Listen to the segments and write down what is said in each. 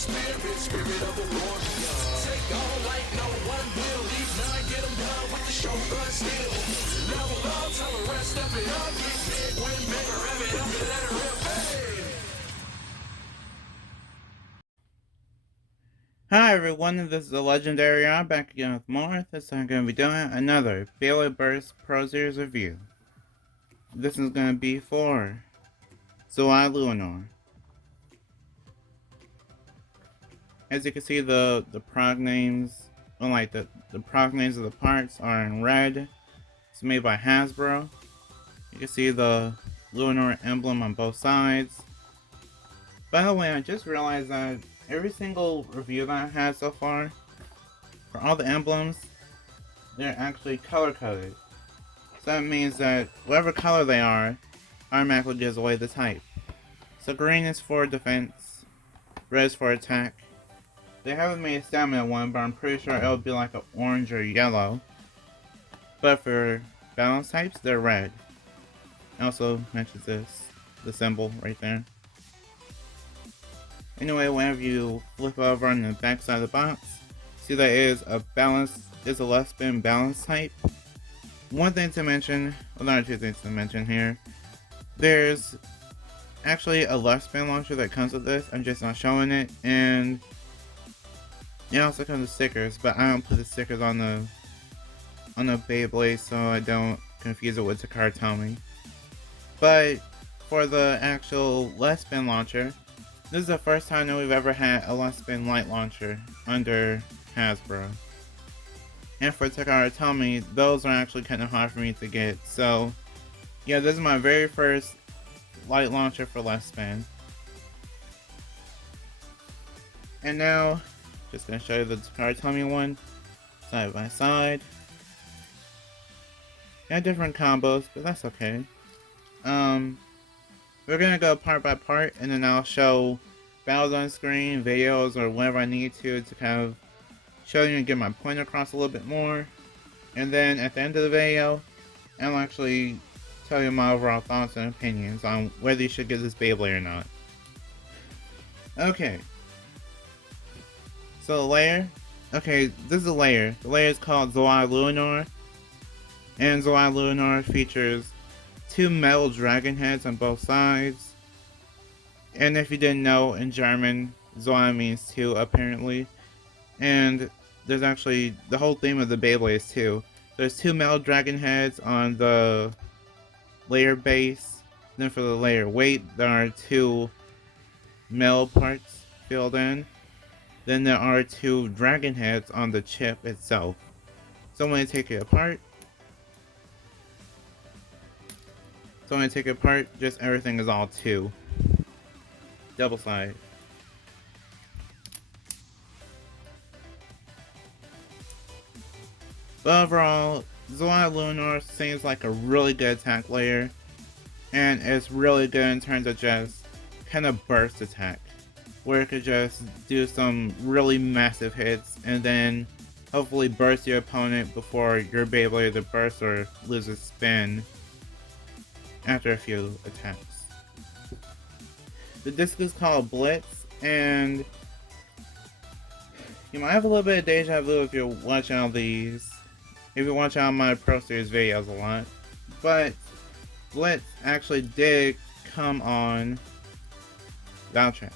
spirit, spirit of a warrior. Take all like no one will. Leave none, get them done with the shotgun still. Level up, tell the rest of it up. Get big, win bigger, rev it up and let it rip. Hey! Hi everyone, this is the Legendary R back again with more. This time I'm going to be doing another Beyblade Burst Pro Series review. This is going to be for Zwei Luinor. As you can see, the prog names, the prog names of the parts are in red. It's made by Hasbro. You can see the Luinor emblem on both sides. By the way, I just realized that every single review that I've had so far, for all the emblems, they're actually color-coded. So that means that whatever color they are, automatically gives away the type. So green is for defense, red is for attack. They haven't made a stamina one, but I'm pretty sure it'll be like an orange or yellow. But for balance types, they're red. It also mentions this, the symbol right there. Anyway, whenever you flip over on the back side of the box, see that is a left spin balance type. One thing to mention, well, there are two things to mention here. There's actually a left spin launcher that comes with this. I'm just not showing it, and it also comes with stickers, but I don't put the stickers on the Beyblade so I don't confuse it with Takara Tomy. But for the actual left spin launcher, this is the first time that we've ever had a left spin light launcher under Hasbro. And for Takara Tomy, those are actually kind of hard for me to get. So yeah, this is my very first light launcher for left spin. And now, just gonna show you the Takara Tomy one, side by side. Got different combos, but that's okay. We're gonna go part by part, and then I'll show battles on screen, videos, or whatever I need to kind of show you and get my point across a little bit more. And then at the end of the video, I'll actually tell you my overall thoughts and opinions on whether you should get this Beyblade or not. Okay. So the layer. Okay, this is a layer. The layer is called Zwei Luinor. And Zwei Luinor features two metal dragon heads on both sides. And if you didn't know, in German, Zwei means two, apparently. And there's actually, the whole theme of the Beyblade is two. There's two metal dragon heads on the layer base. Then for the layer weight, there are two metal parts filled in. Then there are two dragon heads on the chip itself. So I'm going to take it apart. Just everything is all two. Double side. But overall, Zwei Luinor seems like a really good attack layer. And it's really good in terms of just kind of burst attack. Where it could just do some really massive hits and then hopefully burst your opponent before your Beyblade either bursts or loses spin after a few attacks. The disc is called Blitz, and you might have a little bit of deja vu if you're watching all these. If you're watching all my Pro Series videos a lot. But Blitz actually did come on Valtrack.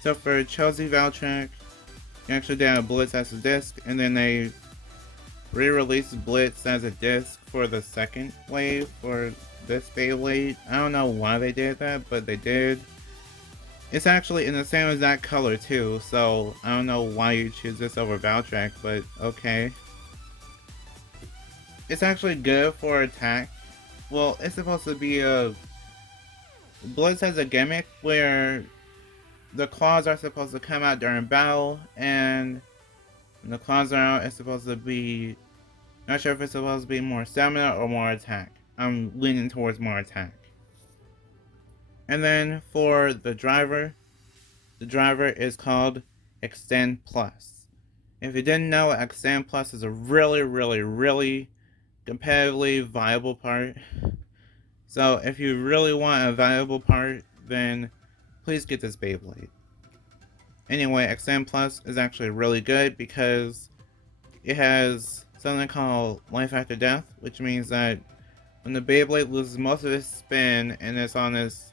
So for Chelsea Valtrack, you actually did have Blitz as a disc, and then they re-released Blitz as a disc for the second wave for this Beyblade. I don't know why they did that, but they did. It's actually in the same exact color too, so I don't know why you choose this over Valtrack, but okay. It's actually good for attack. Well, it's supposed to be a... Blitz has a gimmick where the claws are supposed to come out during battle, and when the claws are out, it's supposed to be... Not sure if it's supposed to be more stamina or more attack. I'm leaning towards more attack. And then for the driver is called Extend Plus. If you didn't know, Extend Plus is a really competitively viable part. So if you really want a valuable part, then please get this Beyblade. Anyway, XM Plus is actually really good because it has something called Life After Death, which means that when the Beyblade loses most of its spin and it's on its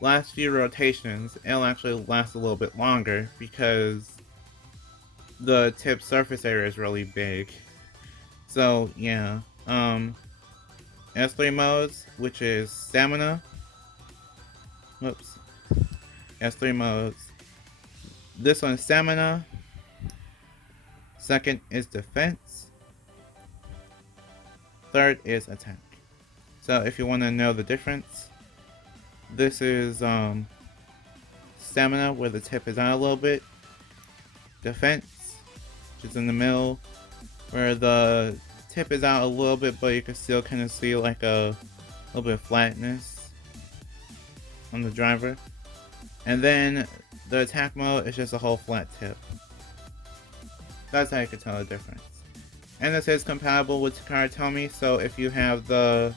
last few rotations, it'll actually last a little bit longer because the tip surface area is really big. So yeah, S3 modes, which is stamina. Whoops. S3 modes. This one is stamina. Second is defense. Third is attack. So if you want to know the difference, this is stamina, where the tip is out a little bit. Defense, which is in the middle, where the tip is out a little bit, but you can still kind of see like a little bit of flatness on the driver. And then the attack mode is just a whole flat tip. That's how you can tell the difference. And this is compatible with Takaratomi, so if you have the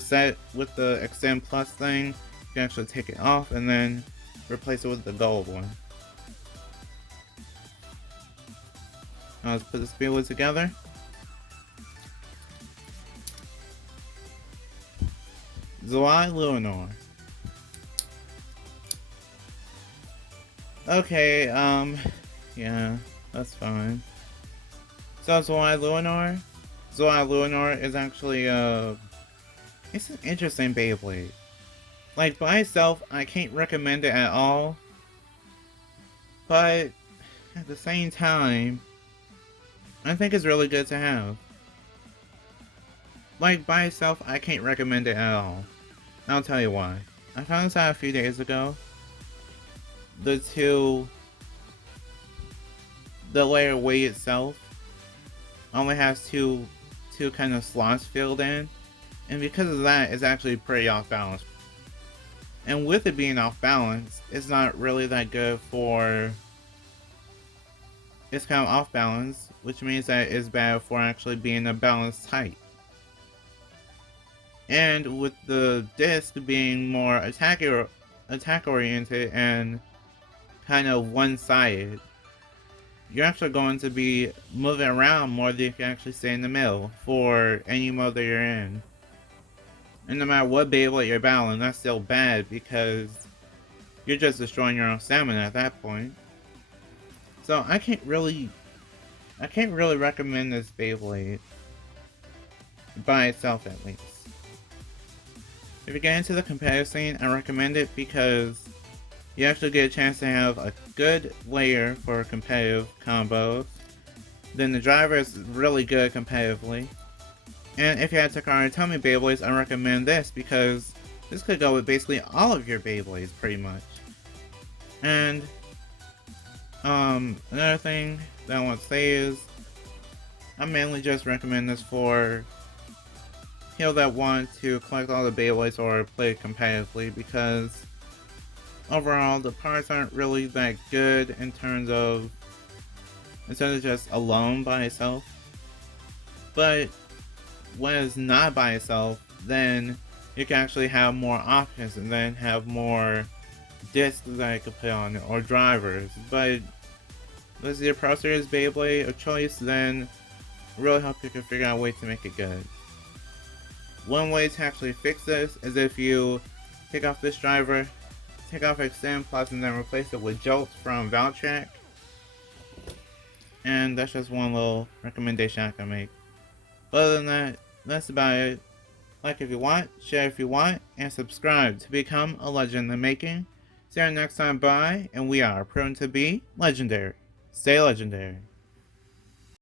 set with the Extend Plus thing, you can actually take it off and then replace it with the gold one. Now let's put the Beyblade together. Zwei Luinor. Okay, yeah, that's fine. So Zwei Luinor? Zwei Luinor is actually, it's an interesting Beyblade. Like, by itself, I can't recommend it at all. But, at the same time, I think it's really good to have. Like, by itself, I can't recommend it at all. I'll tell you why. I found this out a few days ago. The layer weight itself only has two kind of slots filled in, and because of that, it's actually pretty off balance. And with it being off balance, it's not really that good for. It's kind of off balance, which means that it's bad for actually being a balanced height. And with the disc being more attack oriented and kind of one-sided, you're actually going to be moving around more than you can actually stay in the middle for any mode that you're in. And no matter what Beyblade you're battling, that's still bad because you're just destroying your own stamina at that point. So I can't really recommend this Beyblade by itself, at least. If you get into the competitive scene, I recommend it because you actually get a chance to have a good layer for competitive combos. Then the driver is really good competitively. And if you have Takaratomi Beyblades, I recommend this because this could go with basically all of your Beyblades, pretty much. And another thing that I want to say is I mainly just recommend this for people that want to collect all the Beyblades or play competitively, because overall the parts aren't really that good in terms of just alone by itself. But when it's not by itself, then you can actually have more options and then have more discs that you can put on it, or drivers. But this is your Pro Series Beyblade of choice, then really hope you can figure out a way to make it good. One way to actually fix this is if you take off this driver, take off Extend Plus, and then replace it with Jolts from Valtrack. And that's just one little recommendation I can make. But other than that, that's about it. Like if you want, share if you want, and subscribe to become a legend in the making. See you next time, bye, and we are proven to be legendary. Stay legendary.